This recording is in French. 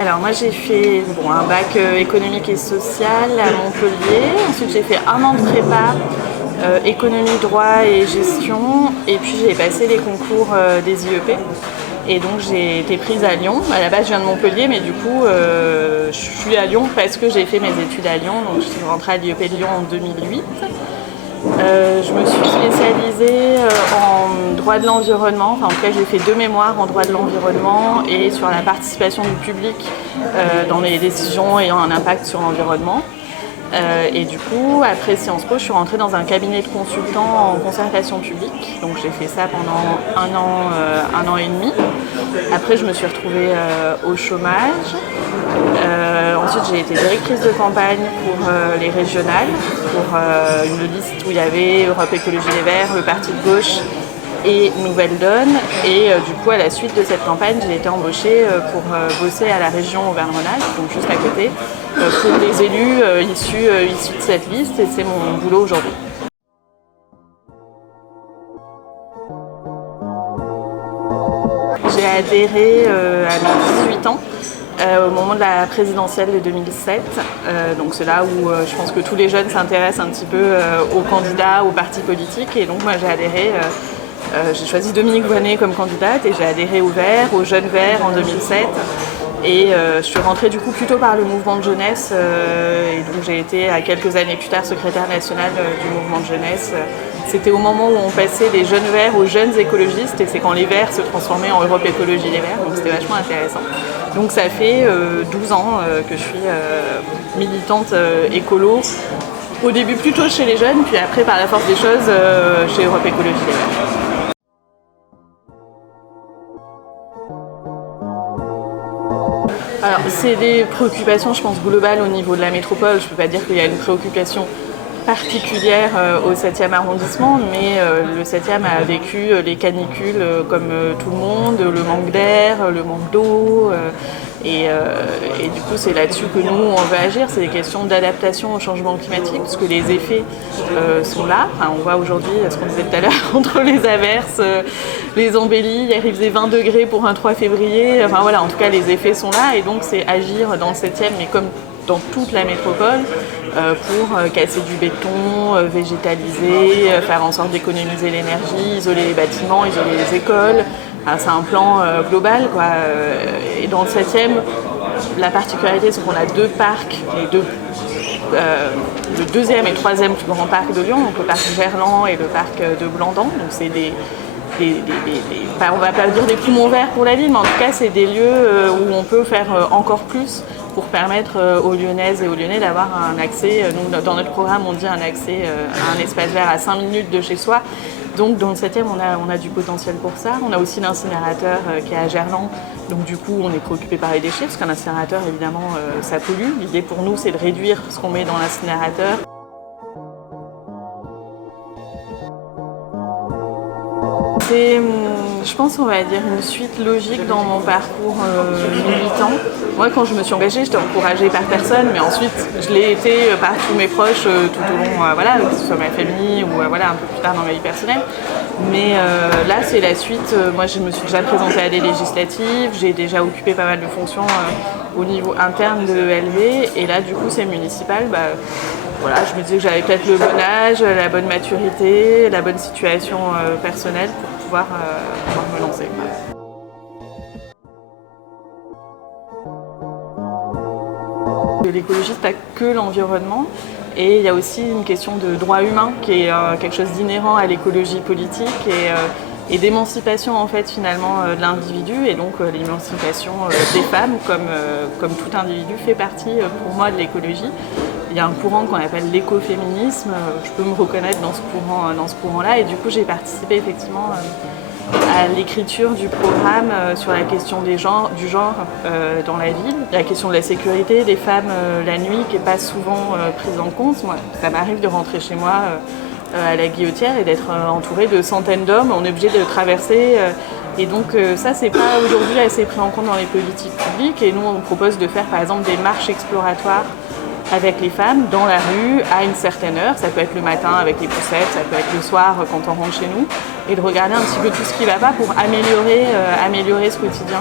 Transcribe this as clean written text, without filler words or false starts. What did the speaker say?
Alors moi j'ai fait un bac économique et social à Montpellier. Ensuite j'ai fait un an de prépa, économie, droit et gestion. Et puis j'ai passé les concours des IEP. Et donc j'ai été prise à Lyon. À la base je viens de Montpellier, mais du coup je suis à Lyon parce que j'ai fait mes études à Lyon. Donc je suis rentrée à l'IEP de Lyon en 2008. Je me suis spécialisée en droit de l'environnement. Enfin, en tout cas, j'ai fait 2 mémoires en droit de l'environnement et sur la participation du public dans les décisions ayant un impact sur l'environnement. Et du coup, après Sciences Po, je suis rentrée dans un cabinet de consultants en concertation publique. Donc j'ai fait ça pendant un an et demi. Après, je me suis retrouvée au chômage. Ensuite, j'ai été directrice de campagne pour les régionales, pour une liste où il y avait Europe Écologie Les Verts, le Parti de gauche et Nouvelle Donne. Et du coup, à la suite de cette campagne, j'ai été embauchée pour bosser à la région Auvergne-Rhône-Alpes, donc juste à côté, pour les élus issus de cette liste. Et c'est mon boulot aujourd'hui. J'ai adhéré à mes 18 ans. Au moment de la présidentielle de 2007. Donc c'est là où je pense que tous les jeunes s'intéressent un petit peu aux candidats, aux partis politiques. Et donc moi j'ai adhéré, j'ai choisi Dominique Voynet comme candidate et j'ai adhéré aux Verts, aux Jeunes Verts en 2007. Et je suis rentrée du coup plutôt par le mouvement de jeunesse. Et donc j'ai été quelques années plus tard secrétaire nationale du mouvement de jeunesse. C'était au moment où on passait des jeunes verts aux jeunes écologistes et c'est quand les verts se transformaient en Europe Écologie Les Verts, donc c'était vachement intéressant. Donc ça fait 12 ans que je suis militante écolo, au début plutôt chez les jeunes, puis après par la force des choses chez Europe Écologie Les Verts. Alors c'est des préoccupations je pense globales au niveau de la métropole, je ne peux pas dire qu'il y a une préoccupation particulière au 7e arrondissement, mais le 7e a vécu les canicules comme tout le monde, le manque d'air, le manque d'eau, et du coup c'est là-dessus que nous on veut agir, c'est des questions d'adaptation au changement climatique, parce que les effets sont là. Enfin, on voit aujourd'hui, ce qu'on disait tout à l'heure, entre les averses, les embellies, il faisait 20 degrés pour un 3 février, enfin voilà, en tout cas les effets sont là, et donc c'est agir dans le 7e, mais comme dans toute la métropole, pour casser du béton, végétaliser, faire en sorte d'économiser l'énergie, isoler les bâtiments, isoler les écoles. Enfin, c'est un plan global, quoi. Et dans le 7e, la particularité, c'est qu'on a 2 parcs, le 2e et 3e plus grand parc de Lyon, donc le parc Gerland et le parc de Blandan. Donc c'est on va pas dire des poumons verts pour la ville, mais en tout cas c'est des lieux où on peut faire encore plus pour permettre aux Lyonnaises et aux Lyonnais d'avoir un accès, nous, dans notre programme on dit un accès à un espace vert à 5 minutes de chez soi. Donc dans le 7e on a du potentiel pour ça. On a aussi l'incinérateur qui est à Gerland, donc du coup on est préoccupé par les déchets, parce qu'un incinérateur évidemment ça pollue. L'idée pour nous c'est de réduire ce qu'on met dans l'incinérateur. C'est, je pense, on va dire, une suite logique dans mon parcours militant. Moi, quand je me suis engagée, j'étais encouragée par personne, mais ensuite, je l'ai été par tous mes proches tout au long, voilà, que ce soit ma famille ou voilà, un peu plus tard dans ma vie personnelle. Mais là, c'est la suite. Moi, je me suis déjà présentée à des législatives, j'ai déjà occupé pas mal de fonctions au niveau interne de LV, et là, du coup, c'est municipal. Voilà, je me disais que j'avais peut-être le bon âge, la bonne maturité, la bonne situation personnelle pour pouvoir me lancer. L'écologie, c'est pas que l'environnement, et il y a aussi une question de droit humain qui est quelque chose d'inhérent à l'écologie politique et d'émancipation en fait finalement de l'individu, et donc l'émancipation des femmes comme tout individu fait partie pour moi de l'écologie. Il y a un courant qu'on appelle l'écoféminisme, je peux me reconnaître dans ce courant-là, et du coup j'ai participé effectivement à l'écriture du programme sur la question du genre dans la ville, la question de la sécurité des femmes la nuit qui n'est pas souvent prise en compte. Moi, ça m'arrive de rentrer chez moi à la Guillotière et d'être entourée de centaines d'hommes, on est obligé de traverser, et donc ça c'est pas aujourd'hui assez pris en compte dans les politiques publiques, et nous on propose de faire par exemple des marches exploratoires avec les femmes dans la rue à une certaine heure. Ça peut être le matin avec les poussettes, ça peut être le soir quand on rentre chez nous, et de regarder un petit peu tout ce qui va pas pour améliorer ce quotidien.